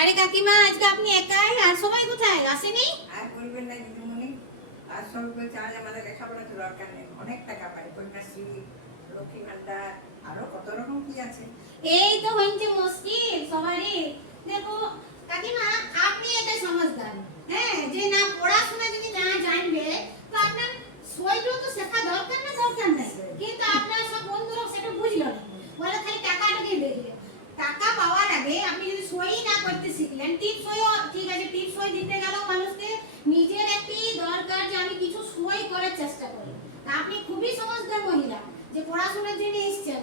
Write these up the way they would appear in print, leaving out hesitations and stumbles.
আরে কাকিমা, আজকে আপনি একাই? আর সবাই কোথায়? আসেনি? আর বলবেন না দিদিমণি, আর সব বলছে আজ আমাদের লেখাপড়া তো দরকার নেই, অনেক টাকা পাই, কন্যাশ্রী, লক্ষ্মী ভান্ডার, আরো কত রকম কি আছে। এই তো হচ্ছে মুশকিল সবারই। দেখো কাকিমা, আপনি এটা সমঝদার, হ্যাঁ, যে না পড়াশোনা যদি না জানবে তো আপনার সইটাও তো শেখা দরকার না, দরকার নাই। কিন্তু আপনার সব বন্ধুরা সেটা বুঝলো না, বলে খালি টাকাটাকে দেখলে। টাকা পাওয়ার আগে আপনি যদি সই না করতে শিখলেন, টিপ সইও ঠিক আছে, টিপ সই দিতে গেলেও মানুষকে নিজের একটি দরকার যে আমি কিছু সই করার চেষ্টা করি। তা আপনি খুবই সমঝদার মহিলা যে পড়াশোনার জন্য এসেছেন।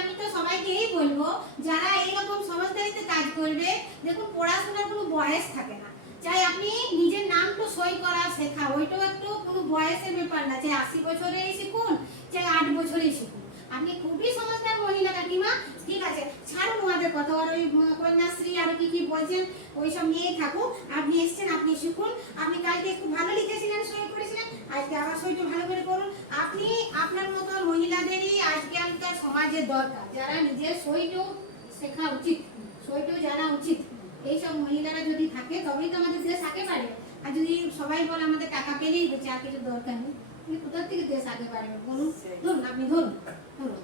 আমি তো সবাইকেই বলবো যারা এইরকম সমঝদারিতে কাজ করবে, দেখুন পড়াশোনার কোনো বয়স থাকে না। চাই আপনি নিজের নামটা সই করা শেখা, ওইটাও একটু কোনো বয়সের ব্যাপার না, চাই 80 বছরেই শিখুন, চাই 8 বছরেই শিখুন। আপনি খুবই সমঝদার মহিলা কাকিমা। ঠিক আছে, ছাড়ুন ওদের কথা, আর ওই কন্যাশ্রী আর কি কি বলছেন ওইসব নিয়েই থাকুক। আপনি এসেছেন, আপনি শিখুন। আপনি কালকে একটু ভালো লিখেছিলেন, সই করেছিলেন, আজকে আবার সইটা ভালো করে করুন। আপনি আপনার মতো মহিলাদেরই আজকালকার সমাজের দরকার, যারা নিজের সইটাও শেখা উচিত, সইটাও জানা উচিত। এইসব মহিলারা যদি থাকে তবেই তো আমাদের দেশ আগে বাড়বে। আর যদি সবাই বলে আমাদের টাকা পেলেই হচ্ছে, আর কিছু দরকার নেই, কোথা থেকে দেশ আগে বাড়বে বলুন? ধরুন, আপনি ধরুন ধরুন।